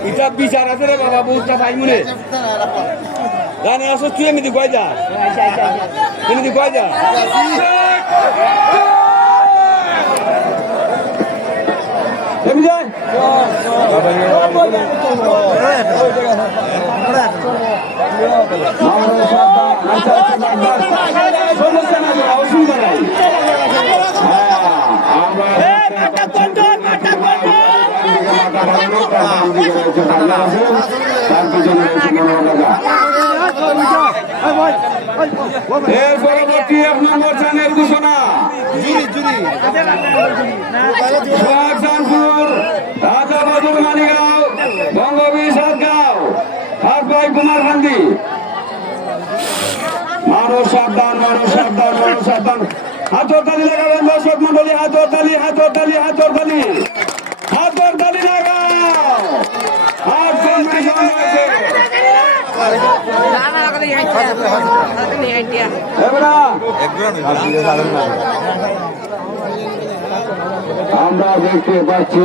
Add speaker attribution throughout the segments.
Speaker 1: আমরা
Speaker 2: বিচার আছে রে বাবা বহুতটা পাই মনে রানা আসো তুই এমনি কয় যা? এমনি কয় যা? এমনি যায় সমস্যা নাই অসুবিধা নাই। এর পরবর্তী এক নম্বর ঘোষণা। সাবধান সাবধান সাবধান। হাতর তালি লাগাবেন দর্শক মন্ডলী হাতর তালি হাতর তালি হাতর তালি হাতর তালি লাগাও। হাত আমরা দেখতে পাচ্ছি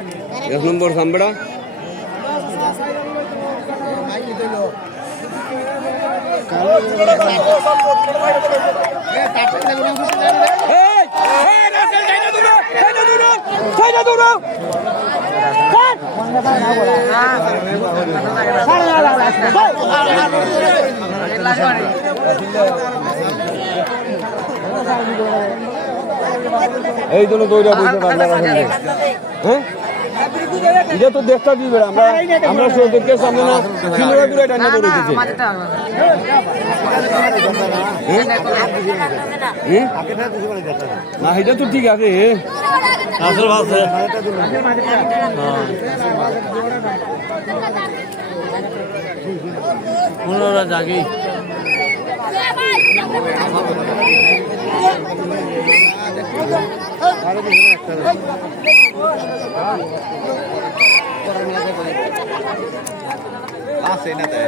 Speaker 1: এক
Speaker 2: নম্বর সাম্বড়া। এই, দৌড়ো, জন্য দৌড়া বলতে পারলাম হ্যাঁ? এটা তো দেখতে দিবে আমরা আমরা সব দেখতে সামনে না কিলোরা করে এটা নিয়ে দৌড়েছে না। এটা তো ঠিক আছে
Speaker 1: আসল ভাষা পনেরোটা জাগি। আছে না তাই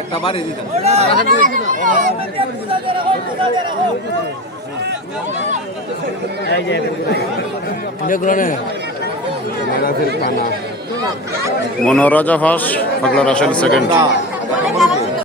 Speaker 1: একটা বাড়ি দিতাম
Speaker 3: মনোরাজা ফার্স্ট ফাগলা রাসেল সেকেন্ড।